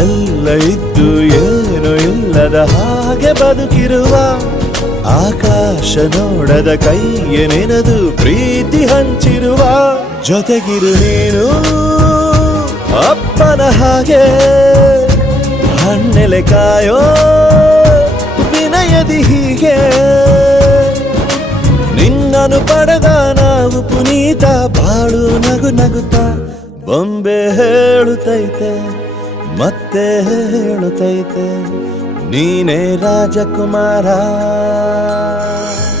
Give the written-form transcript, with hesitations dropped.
ಎಲ್ಲ ಇದ್ದು ಏನು ಇಲ್ಲದ ಹಾಗೆ ಬದುಕಿರುವ ಆಕಾಶ ನೋಡದ ಕೈಯ ನೆನೆದು ಪ್ರೀತಿ ಹಂಚಿರುವ ಜೊತೆಗಿರು ನೀನು ಅಪ್ಪನ ಹಾಗೆ ಹಣ್ಣೆಲೆ ಕಾಯೋ ವಿನಯದಿ ಹೀಗೆ ನಿನ್ನನು ಪಡೆದ ನಾವು ಪುನೀತ ಬಾಳು ನಗು ನಗುತ್ತಾ ಬೊಂಬೆ ಹೇಳುತ್ತೈತೆ ಮತ್ತೆ ಹೇಳುತ್ತೈತೆ ನೀನೇ ರಾಜಕುಮಾರ.